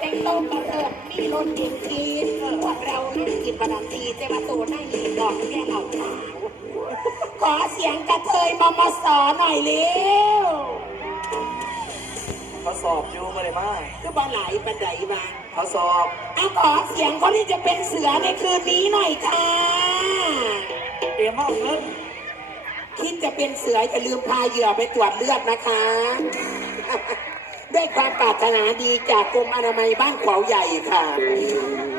แต่งโตวประเสริฐมีรถดินทีพวกเรานั่งกินบะดันทีแต่ว่าตัวนั่งกินดอกแค่เหล่าขาวขอเสียงกระเทยมามาสอนหน่อยเร็วเขาสอบอยู่มาเลยมาคือบอลไหลบันไดมาเขาสอบเอาขอเสียงคนที่จะเป็นเสือในคืนนี้หน่อยค่ะเตรียมมอบเงินคิดจะเป็นเสืออย่าลืมพาเหยื่อไปตรวจเลือดนะคะ ด้วยความปรารถนาดีจากกรมอนามัยบ้านขวาวใหญ่ค่ะ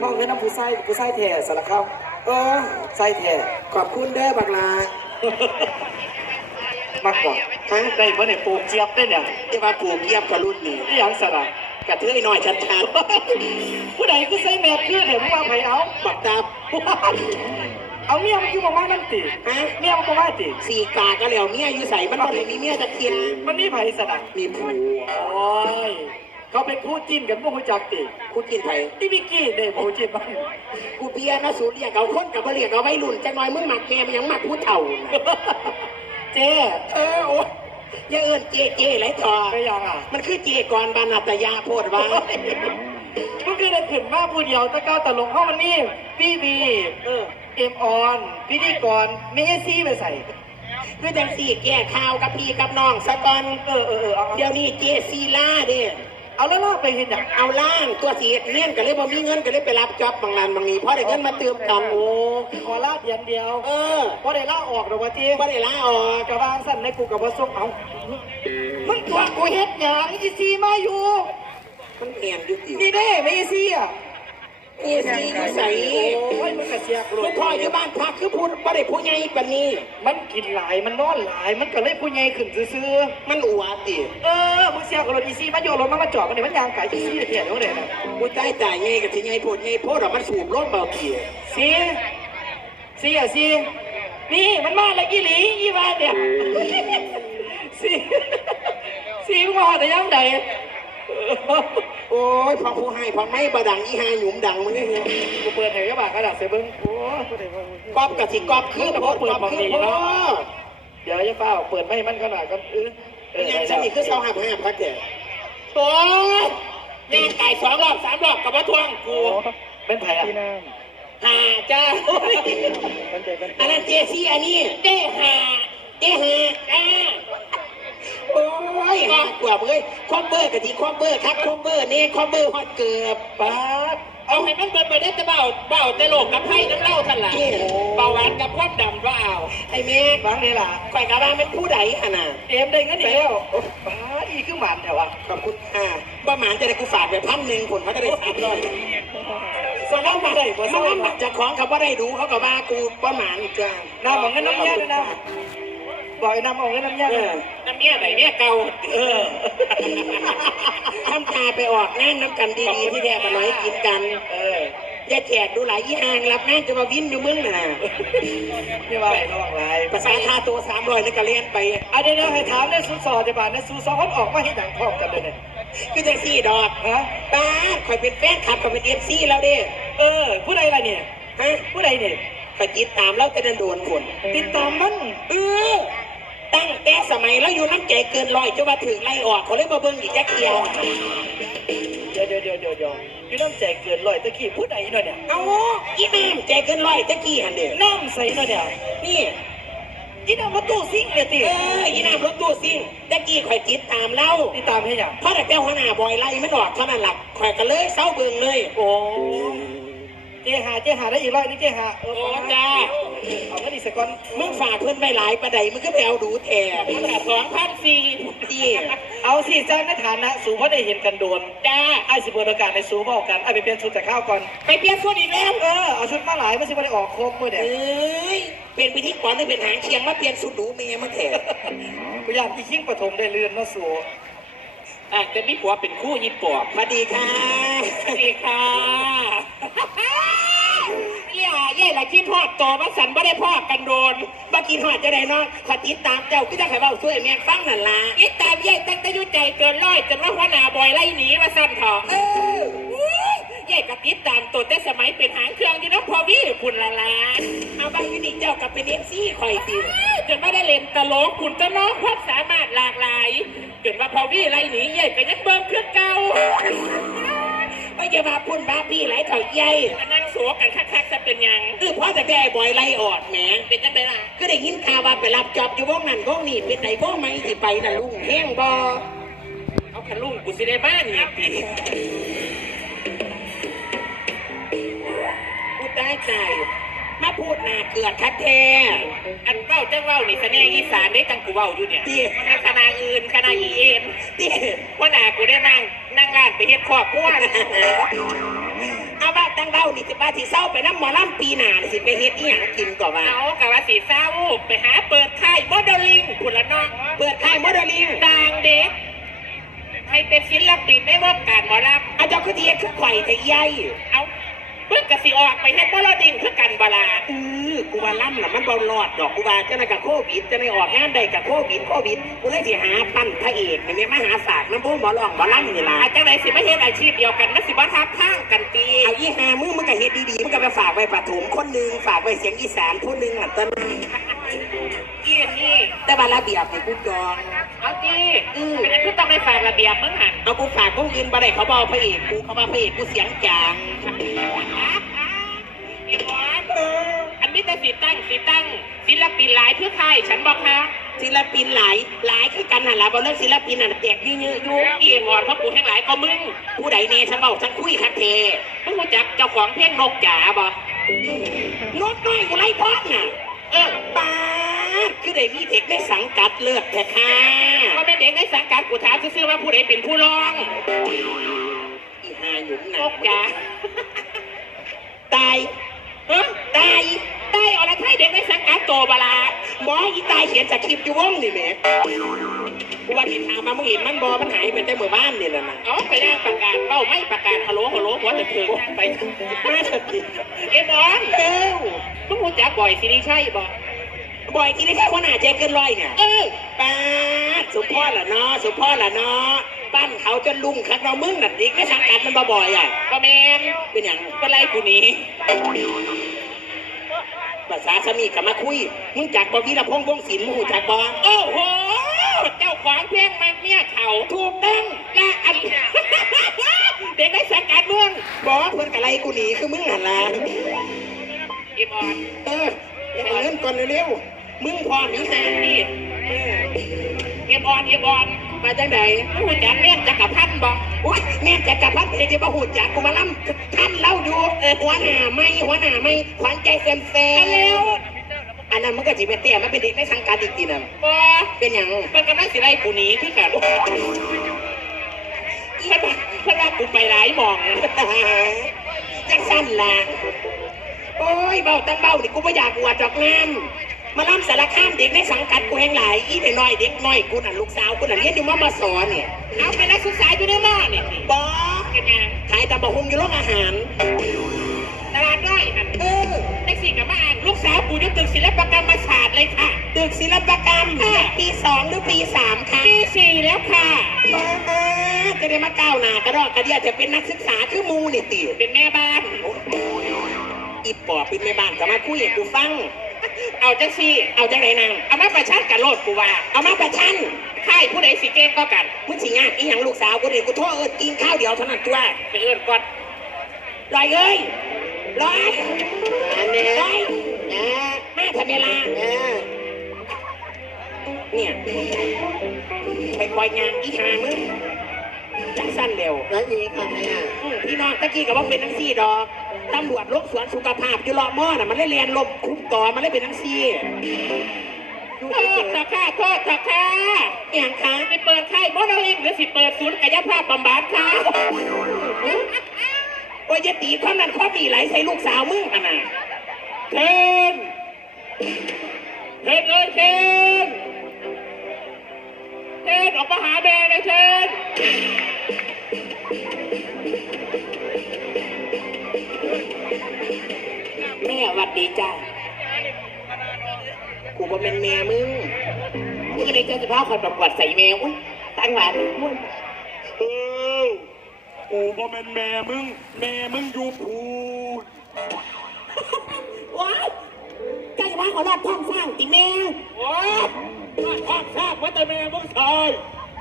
มอบเงินน้ำผู้ไส้ผู้ไส้แท่สารคามเออไส้แท่ขอบคุณเด้อบักลามากกว่าฮะได้เมื่อไหร่ปลูกเจี๊ยบได้เนี่ยที่ว่าปลูกเยียบกับรุ่นนี้นี่ยังสระกระเทยหน่อยชัดผู้ใดก็ใส่แมสคือเห็นว่าไผเอาๆบักตา เอาเมียมันคือมาว่านั่นติฮะเมียมันก็ว่าติสี่กาก็แล้วเมียอยู่ใส่มันบ่ได้มีเมียจะเทียนมันมีไผสระมีผัวโอ้ยเขาเป็นคู่จิ้นกันพวกคุณจักติกูกินไผพี่วิกกี้เด้คู่จิ้นบ้างกูเบียร์นะสูเรียกเอาคนกับบ่เรียกเอาไว้รุ่นจังน้อยมึงหมักแม่มันยังหมักผู้เฒ่าน่ะเจ๊เออโอ้ยอย่าเอิ้นเจเจไรทอก็ยังอะมันคือเจกรบานาตยาโพดว่าก็คือได้ขึ้นมาผู้เดียวตะก้าวตะลงห้องมันนี่พี่บีเออ เอ็มออนพิธีกรเมซี่ไปใส่คือจังสี่แก้ข่าวกับพี่กับน้องสะก่อนเออเออเออเอาเดี๋ยวนี้เจซีล่าเด้เอาแล้วล่าไปเห็นอย่างเอาล่างตัวสีเงี้ยนก็เลยบ่มีเงินก็เลยไปรับจ็อบบางงานบางนี้เพราะได้เงินมาเติมกันโอ้ขอลาเดียนเดียว เออพอได้ลาออกหรอวะจีบ่ได้ลาออกกระบางสั้นในกูกับว่าส่งเอามึงตัวกูเฮ็ดหยังอีซีมาอยู่มันเปลี่ยนอยู่ตินี่เด้เมซี่อะ เจซีอยู่ใส่โอ้ยมึงกระเสียกลูกพ่ออยู่บ้านพักคือพูดบ่ได้ผู้ใหญ่ปานนี้ มันกินหลายมันนอนหลาย มันก็เลยผู้ใหญ่ขึ้นซื่อมันอวดติๆเออมึงเสียกับรถอีซีมาโยนรถมามาจอดมันเนี่ยมันยางไก่อีซีเถียนเขาเนี่ยนะกูใจจ่ายไงกับที่ไงพูดไงโพดอกมันสูบรถเบาติซีซีอะซีนี่มันมาแล้วอีหลีอีวาเนี่ยซีซีมึงมาแต่ยังไง โอ้ยพอผู้ให้พอไม่บดังอีหาหยุมดังมึงนี่กูเปิดให้กระบะกระดาษเสเบิ้งโอ้กูได้บ่กอบกับสิกอบคือโพดกอบคือโพดเดี๋ยวจะเฝ้าเปิดไม่มันขนาดกันเออเออยังฉันนี่คือเสาหับห้าพักแก่โอ้ยย่าไก่สองรอบสามรอบกับว่าทวงกูเป็นไผ่อะหาจ้าเป็นอันนั้นเจซี่อันนี้เจหาเจหาจ้า โอ้ยหากว่าเอ้ยคอมเบอร์กับที่คอมเบอร์ครับคอมเบอร์นี่คอมเบอร์ฮอตเกือบป๊าดเอาให้มันเบิดไปได้แต่เบาเบาแต่โลกกับไพ่น้ำเหล้าทันหละเบาหวานกับความดำว่าเอาไอ้เมฆฟังนี่ล่ะข่อยกะว่าเป็นผู้ใดขนาดเอ็มได้เงินอีกแล้วป๊าดอีคือหมันแต่ว่าขอบคุณค่ะประมาณจะได้กูฝากไปพันหนึ่งผลเขาจะได้สามร้อยส่วนน้ำหมักมันน้ำหมักจะของเขาว่าได้ดูเขาก็ว่ากูประมาณจ้าน้ำของเงินน้ำยาด้วยนะ บอกไอ้น้ำของเงินน้ำยาเอด้วยอน้ำเมียไหนเนี่ยเก่าเออทำตาไปออกงานน้ำกันดีๆที่แดกมาน้อยกินกัน เอออย่าแจกดูหลายยี่ห้างรับงานจะมาวินอยู่มึงน่ะนี่ว่าระวังไรภาษาคาตัวสามร้อยแล้วก็เลียนไปอันนี้นะให้ถามในซูซอจะบานในซูซอเขาออกมาให้หนังพร้อมกันเลยเนี่ยคือจังสี่ดอกฮะป้าดข่อยเป็นแฟนคลับข่อยเป็นเอฟซีแล้วเด้เออ ผู้ใดล่ะเนี่ยฮะผู้ใดเนี่ยข่อยติดตามแล้วจะเดินโดนผลติดตามมันเออ ตั้งแต่สมัยแล้วอยู่น้ำใจเกินร้อยจะมาถึงไล่ออกเขาเลยมาเบิ่งอีกแค่เดียวเดี๋ยวเดี๋ยวเดี๋ยวเดี๋ยวเดี๋ยวพี่น้ำใจเกินร้อยตะกี้ผู้ใดหน่อยเนี่ยเอาอีแม่มใจเกินร้อยตะกี้หันเด้อน้ำใสหน่อยเนี่ยนี่ยี่น้ำมาตู้ซิ่งเนี่ยติเอออีน้ำรถตู้ซิ่งตะกี้ข่อยติดตามเล่าติดตามให้ยังเพราะแต่เจ้าหัวหน้าบอยไล่ไม่ออกเท่านั้นหลักข่อยก็เลยเศร้าเบิ่งเลย โอ้เจหาเจหาได้อีกร้อยนึงเจหาเออโอ้จ้า เอาเงินอีกสักก้อนมึงฝากเพื่อนไปหลายประเดมึงก็ไปเอาดูแทนแต่สองพันสี่ดีเอาสิจ้าในฐานะสูเพราะได้เห็นกันโดนจ้าไอ้สิบเปิดโอกาสในสูบอกกันไอ้ไปเปลี่ยนชุดแต่ข้าวก่อน ไปเปลี่ยนชุดอีกแล้ว เออ เอาชุดมาหลายไม่ใช่ว่าได้ออกครบเมื่อเอเนี่ย้ยเป็นพิธีกรหรือเป็นหางเคียงมาเปลี่ยนสุดดูเมียมาแทนกูอยากอีคิงปฐมได้เลื่อนมาสู่อะจะมีผัวเป็นคู่ยิปปอบสวัสดีค่ะสวัสดีค่ะ เรียเย่ละคิดทอดต่อมาสันไม่ได้พ่อกันโดนมากินหอดจะได้เนอนขอติดตามเจ้าก็จะให้เบาช่วยเมียฟังนั่นล่ะนี่ตามเย่ตั้งแต่ยุ่ใจเกินร้อยจนว่าหัวหน้าบอยไล่หนีมาสั่นเถอะเออเย่กระติดตามตัวแต่สมัยเป็นหางเครื่องอยู่นะพอวี่คุณละลาเอาบางทีนี่เจ้ากับเป็นเอฟซี่คอยติวจนไม่ได้เล่นตลกคุณจะน้องความสามารถหลากหลายจนว่าพอวี่ไล่หนีเย่ก็ยังเบิ่มเครื่องเก่าจะมาพุ่นบ้า พี่ไหลเถ่าใหญ่มานั่งโสกันคักๆจะเป็นยังเออพ่อแต่ได้บ่อยไล่ออดแหมเป็นจังไดล่ะก็ได้ยินข่าวว่าไปรับจอบอยู่วงนั้นวงนี้เป็นไหนวงไหมที่ไปน่ะลุงแห้งบ่เอาขลุ่งกูสิได้บ้านนี่ติพูได้ใจมาพูดหนาเกลือดคัดแท้อันเว้าจังเว้านี่แสดงอีสานได้จังกูเว้าอยู่เนี่ยเตี้ยมันคณะอื่นคณะอีเอ็นเตี้ยว่าหนากูได้นั่งนั่งร้านไปเฮ็ดครอบครัวนะ งเบ้านี่สิบ้าที่เศร้าไปน้ำหมอลำปีหนานี่สิไปเฮ็ดอีหยังกินก่อนว่า เอากะว่าสีเศร้าไปหาเปิดค่ายโมเดลลิ่งผุนละเนาะเปิดค่ายโมเดลลิ่งต่างเด็กให้เป็นศิลปินในวงการหมอลอาเจ้าคือเทียคือไข่แต่ใหญ่ำเอา เพิ่งกะสิออกไปเฮ็ดโมเดลลิ่งคือกันบลาเออกูว่าล่ำน่ะมันบ่รอดดอกกูว่าเจ้าหน้ากับโควิดจะไม่ออกงานใดกับโควิดโควิดกูเลยสิหาปั้นพระเอกนี่แม่มาหาศาสตร์น้ำพุหมอลองหมอลำนี่ล่ะอาจารย์ไหนสิไม่เฮ็ดอาชีพเดียวกันมันสิบ่ทับข้างกันตีเอายี่หามึงมึงก็เฮ็ดดีๆมึงก็ไปฝากไว้ปฐมคนหนึงฝากไว้เสียงอีสานผู้หนึงน่ะตอนนั้นเยี่ยนนี่แต่ว่าระเบียบนี่กูจองเอาตีอืมเป็นอันคือต้องไปฝากระเบียบมึงหันเอากูฝากกูกินบ่ได้เขาบอกพระเอกกูเขาว่าพระเอกกูเสียงจาง อีหมอนอันนี้แต่สิตั้งสิตั้งศิลปินหลายเพื่อใครฉันบอกค่ะศิลปินหลายหลายคือกันน่ะล่ะบ่เลิกศิลปินน่ะแตกเยอะๆอยู่อีหมอนเพราะกูทั้งหลายก็มึงผู้ใดเนี่ยฉันบอกฉันคุยคักเทมึงรู้จักเจ้าของเพลงนกจ๋าบ่นกน้อยกูไล่พอดน่ะเออป้าดคือได้มีเด็กได้สังกัดเลือดแท้ค่ะก็เป็นเด็กในสังกัดกูถามซื่อๆว่าผู้ใดเป็นผู้ร้องอีหาหยุ่มนน่ะกจ๋าตาย เฮ้ยตายได้อรไทยเด็กในสังกัดโตบลาหมออีตายเขียนสคริปต์อยู่วงนี่แหม่กูว่าที่ทางมามึงเห็นมันบอมันหายไปแต่เมื่อบ้านนี่แหละนะเอาไปนั่งประกาศเป้าไม่ประกาศฮัลโหลฮัลโหลหัวจะถึงนั่งไปมาสติเอ็มอนเอ้ามึงรู้จักบ่อยสิริชัยบ่บ่อยที่ได้ใช่คนหน้าใจเกินร้อยเนี่ยเออป้าดสุพ่อละเนาะสุพ่อละเนาะ ปั้นเขาจนลุงคักเรามึงน่ะดิไม่สังกัดมันบ่อยๆอะก็แมนเป็นอย่างก็ไล่กูหนีภาษาสมีกับมาคุย มึงจักบอวีระพงษ์วงศิลป์มึงหูจักบอโอ้โห เจ้าของเพลงมันเนี่ยเขาถูกต้องและอัน เด็กในสังกัดเมืองบอเพื่อนกับไรกูหนีคือมึงหันละเอ็มออนเออเอาเงินก่อนเร็วๆมึงพอหนีหานี่เออเอ็มออนเอ็มออน มาจังไหนมึงรู้จักเล่นจักรพันธ์บ่อุ้ยแม่จะกลับพัดเพจะมาหูจักกูมาล่ำท่านเล่าดูเออหัวหน้าไม่หัวหน้าไม่ขวัญใจแฟนกันแล้วๆอันนั้นมันก็จะเป็นเตี้ยมันเป็นเด็กในสังกัดอีกทีนึงบ่เป็นอย่างมันกำลังสิไล่กูหนีคือกันเพื่อนว่าเพื่อนว่ากูไปหลายหมองจังสั้นล่ะโอ้ยเบาตั้งเบาดิกูไม่อยากอวดดอกงา มาล่ำสารข้ามเด็กในสังกัดกูแห่งหลายอีแต่น้อยเด็กน้อยกูน่ะลูกสาวกูน่ะเรียนอยู่มอมาสอนเนี่ยเอาเป็นนักศึกษาอยู่ในม้อนี่สิบอกันยังขายตำบะฮุงอยู่โรงอาหารตลาดน้อยหันเออแท็กซี่กับมาอ่านลูกสาวกูอยุตึกศิลปกรรมศาสตร์เลยค่ะตึกศิลปกรรมปีสองหรือปีสามค่ะปีสี่แล้วค่ะจะได้มาก้าวหน้ากระดอกกระเดียจะเป็นนักศึกษาคือมูนี่ติเป็นแม่บ้านอีปอบเป็นแม่บ้านจะมาคุยให้กูฟัง เอาจังซี่ เอาจังไรนางเอามาประชันกับโลดกูว่า เอามาประชันค่ายผู้ใดสิเก่งก็กันมึงสิงานอีหยังลูกสาวกูเด็กกูโทษเอิดกินข้าวเดียวเท่านั้นตัวไปเอื้อนก่อนลอยเอ้ยลอยอันนี้ลอยนะแม่ทำเวลาเนี่ยไปคอยงานอีหามึง จังสั้นเร็วแล้วอีกค่ะแม่อืมพี่น้องตะกี้กับว่าเป็นทั้งซี่ดอกตำรวจลกสวนสุขภาพอยู่รอบหม้อน่ะมันเลยเรียนลมคุมต่อมันเลยเป็นทั้งซี่อยู่โทเฉษยเถอะค่ะโทษเถอะค่ะๆอย่างคะไปเปิดค่ายโมเดลลิ่งหรือสิเปิดศูนย์กายภาพบำบัดค่ะโอ้ยจะตีความนั้นความดีไหลใส่ลูกสาวมึงอะนะเชิญเชิญเลยเชิญเชิญออกมาหาแม่เลยเชิญ ดดีจ้ากูบ่เป็นแม่มึงมึงก็ได้เจ้าสภาพคนประกวดใส่แมวอุ๊ยตั้งหลานมึงเออกูบ่เป็นแม่มึง แม่มึงอยู่พูดว้ายใจว่าขอรอดท้องสร้างติแม่โอ้ยมาทอดทราบว่าแต่แม่มึงชาย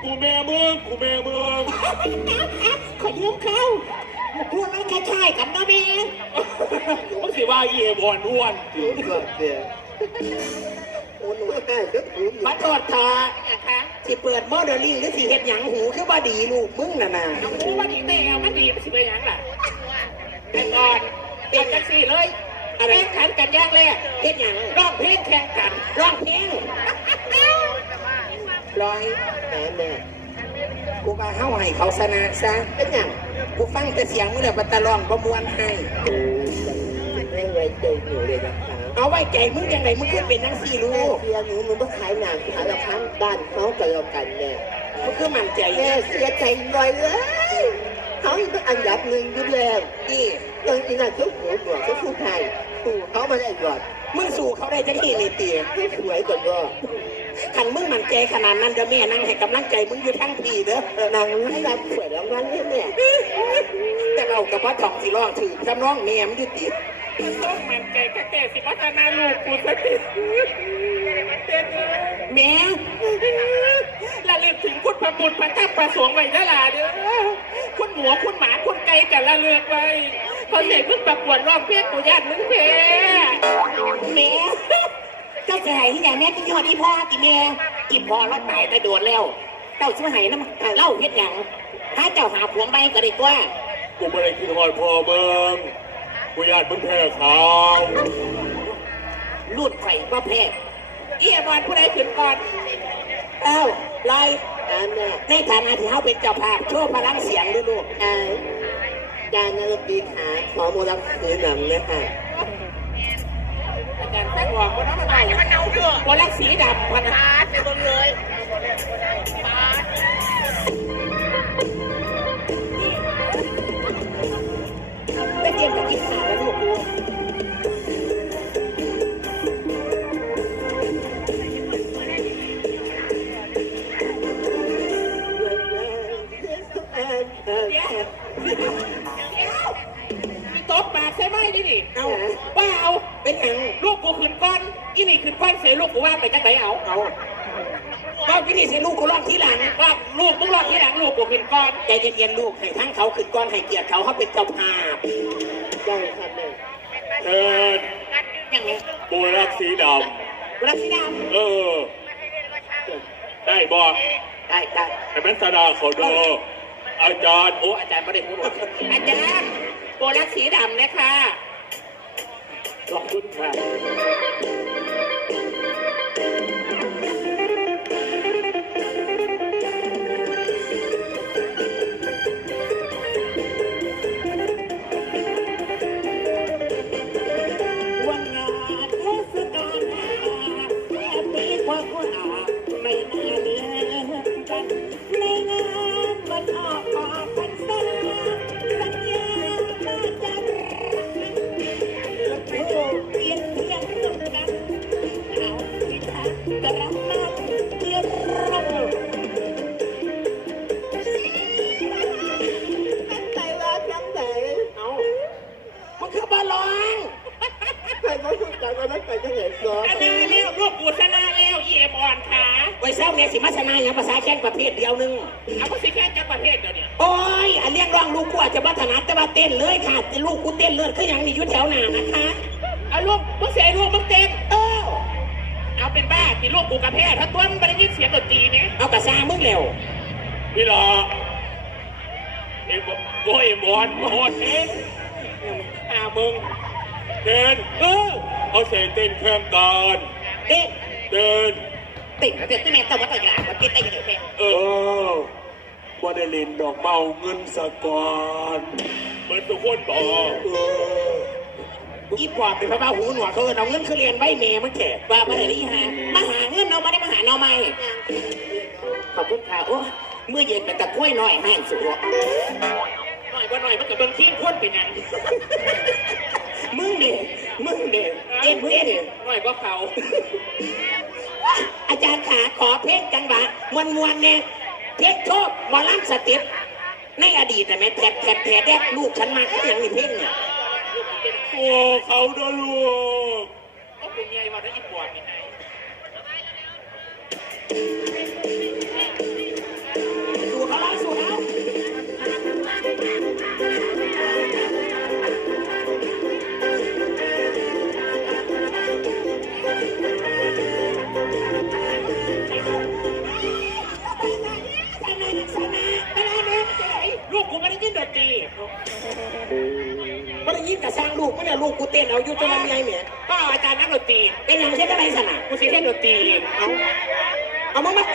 กูแม่มึงกูแม่มึงขอยืมเขา พูดมันคล้ายๆกันนะแม่มึงสิว่าอีเอมอ่อนอ้วนมาโทษทอนะคะสิเปิดโมเดลลิ่งหรือสิเฮ็ดหยังหูคือบ่ดีลูกมึงน่ะน่ะเอาคู่ว่าดีแต่เอามันดีมันสิไปหยังล่ะแต่ก่อนเป็นจังสี่เลยแข่งขันกันอย่างแรกเฮ็ดหยังร้องเพลงแข่งกันร้องเพลงร้อยแม่แม่กูก็เฮาให้เขาสนะซะเป็นหยัง กูฟังแต่เสียงมึงแล้วบัดตะร้องบ่ม่วนให้ไม่ไว้ใจหนูเลยนะคะเอาไว้ใจมึงจังไดมึงคือเป็นจังซี่ลูแม่กเสียหนูหนูต้องขายหนังขายละครั้งบ้านเขากันแล้วกันแม่มึงคือมั่นใจแม่เสียใจหน่อยเลยเขาอีกต้องอันดับหนึ่งอยู่แล้วนี่เรื่องอีนั่นเขาหัวหัวเขาผู้ไทยตู่เขามาได้ก่อนมึงสู้เขาได้จังที่นี่เตียไม่สวยก่อนว่า คันมึงมั่นใจขนาดนั้นเดี๋ยวแม่นั่งให้กำลังใจมึงอยู่ทั้งทีเด้อนางให้รับสวยรางวัลให้แม่แต่เรากับพ่อทองสิร้องถือจำร้องแม่มนอยู่ติต้องมั่นใจแค่แต่สิพัฒนาลูกกูสักทีแม่ระลึกถึงคุณพระบุตรพระทับประสงค์ไว้ได้ล่ะเด้อคุณหมูคุณหมาคุณไก่กันละเลือกไว้เขาใหญ่เพิ่งประกวดร้องเพลงกูญาติมึงเพแม่ เจ้าจะให้ที่ไหนแม่ที่ยอดอีพ่อกี่แม่อีพ่อเราตายแต่โดนแล้วเจ้าช่วยให้น้ำเล่าเฮ็ดหยังถ้าเจ้าหาผัวใบก็ได้กว่ากูไม่ได้คิดฮอดพ่อมึงกูญาติมึงแพ้เขาลูดไข่ว่าแพ้เอียบอลผู้ใดขึ้นก่อนเอ้าลอยนะแม่ในฐานะที่เขาเป็นเจ้าภาพโชว์พลังเสียงด้วยลูกอ่าจานนรปีขาขอโมรับซื้อหนังเลยค่ะ อาจารย์แป้งบอกว่าน้องอะมันเอาเถอะโบลักสีดำพันธาไปบนเลยไปเตรียมกับกินข้าวแล้วลูกกูมีโต๊ะปากใช่ไหมดิดิเอ้าบ้าเอาเป็นหยังลูกกูขึ้นก้อนอีนี่ขึ้นก้อนเสียลูกกูว่าไปจังไหนเอาเอาว่าวินิจฉัยลูกกูร้องทีหลังว่าลูกมึงรอที่หลังลูกกูขึ้นก้อนใจเย็นๆลูกให้ทั้งเขาขึ้นก้อนให้เกียรติเขาเขาเป็นเจ้าภาพได้ค่ะแม่เชิญยังไงกูรักสีดรักสีดำเออ ได้บอกำได้ได้แต่แม่นสนาเขาดูอาจารย์โอ้อาจารย์ไม่ได้พูดอาจารย์ โบลักสีดำนะคะขอบคุณค่ะ ต่ว่าเต้นเลยค่ะแต่ลูกกูเต้นเลือดคืออย่างนี้อยู่แถวหน้านะคะเอาลูกมึงเสียลูกมึงเต็มเออเอาเป็นบ้าที่ลูกกูกระแพทย์ถ้าตัวมึงไม่ได้ยินเสียงดนตรีเนี่ยเอากระซามึงเร็วพี่ลาเอ็มโอ้ยบอลโคตรเอ็นอ่ามึงเดินเออเอาเสเต้นเครื่องก่อนเต้นเดินติดเต้นที่แม่ตัวว่าตัวอย่างมันเต้นได้ยังไงแม่เออ ว่าได้เล่นดอกเมาเงินสะก่อนเหมือนทุกคนบอกเอออีปอบเป็นพระบ้าหูหนวกเขาเอาเงินคือเรียนใบแม่มันแก่ว่ามาไหนนี่ฮะมาหาเงินเอามาได้มาหาเนาไม่ขอบคุณค่ะโอ้เมื่อเย็นเป็นตะกล้วยน้อยให้สุดหน่อยว่าหน่อยมันกับเบิ้งขี้ข้นเป็นยังมึงเด็มึงเด็เต้นเต้นหน่อยว่าเขาอาจารย์ขาขอเพลงจังหวะมวนมวนๆเนี่ย เพลงโชคหมอลำสเต็ปในอดีตแต่แม่แทบแทบแทบแดกลูกฉันมาอย่างนี้เพลงเนี่ยโอ้เขาเด้อลูกก็เป็นไงว่าถ้าอีปวดนี่ไง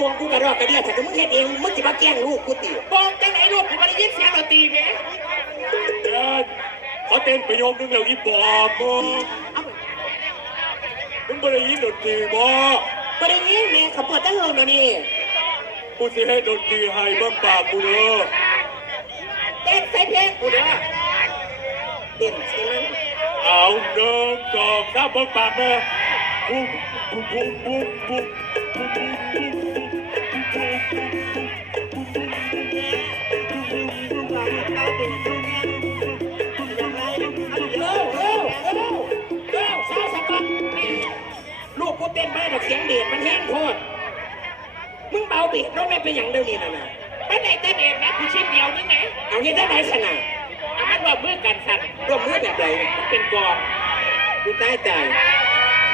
ทวงกูกรรอกกระเดียดแต่ก็มึงเห็นเองมึงจะมาแกล้งลูกกูติบอกจังไหนลูกกูไมาได้ยินเสียงดนตรีแหม่เดินขอเต้นประโยคนึงแล้วอีบอมึงมึงไม่ได้ยินดนตรีบ่ประเด็นนี้แม่ขับปวดตะเหินเดี๋ยวนี้กูสิให้ดนตรีให้บ้างปากกูเด้อเต้นใส่เพลงกูเด้อเต้นใช่ไหมเอาเดิมจอกถ้าบ้างปากแม่ปุ๊บปุ๊บปุ๊บปุ๊บปุ๊บปุ๊บ เต้นไม่ดอกเสียงเดียดมันแห้งโคตรมึงเบาเบียดน้องแม่เป็นอย่างเดียวนี่น่ะนะไม่ได้เต้นเองนะกูชิ้นเดียวนึงไงเอางี้ได้ไหมขนาดเอามันว่ามือกันสั่นร่วมมือแบบไหนเป็นกองกูใต้ใจ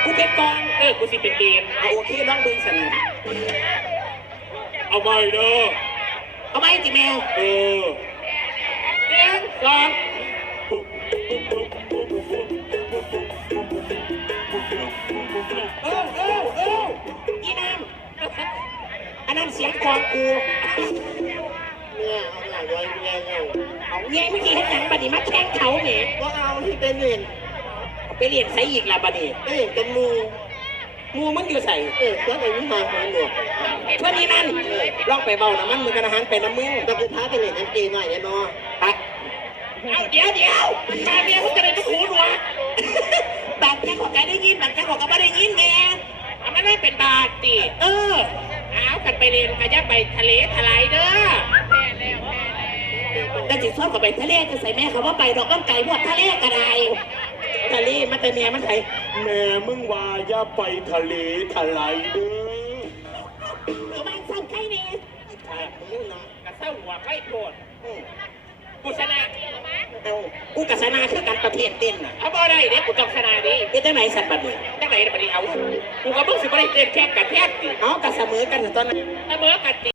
กูเป็นกองเออกูสิเป็นเดนเอาโอเคลองดูสนะเอาใหม่เด้อเอาไหมจิแมวเออเดนสองเออเออเอออีน้ำอั นนั้นเสียงกองกูเนี่ยเอาหน่อยไว้เนี่ยเนี่ยเอาเงี้ยเมื่อกี้เห็นหนังบัดนี้มาแข่งเขาเนี่ยก็เอาที่เป็นเรียนเอาไปเรียนใส่อีกละบัดนี้เห็นเป็นมูมูมึงอยู่ใส่เออก็เป็นวิหารของหลวงเพื่อนนี่นั่นลองไปเบานะมันมือกันอาหารไปน้ำมึงแต่กูท้าเป็นเรียนอันจีหน่อยเนี่ยเนาะไปเอาเดี๋ยวเดี๋ยวตาเมียเขาจะได้ทุกหูหนวกบางแค่ของแกได้ยินบางแค่ของก็ไม่ได้ยินแน่เอามันไม่เป็นบาทติเออ กันไปเรียนกระยับไปทะเลทลายเด้อแต่จิตชอบกับไปทะเลจะใส่แม่เขาว่าไปดอกก้อนไก่พวกทะเลกระไดทะเลมันแต่แม่มันไทยแม่มึงว่าอย่าไปทะเลทลายเด้อตัวบ้านเศร้าใครเนี่ยมึงเนาะกระเซ้าหัวไข้โกรธกูชนะ เอากูกับสนาคือการประเภทเต้นน่ะเอาบ่ได้เด็กกูต้องชนะดิเป็นจังไหนสัตว์บัดนี้จังไหนบัดนี้เอากูก็เพิ่งสิบ่ได้เต้นแข่งกันแท้ติเอากับเสมอกันตอนนั้นเสมอกันติ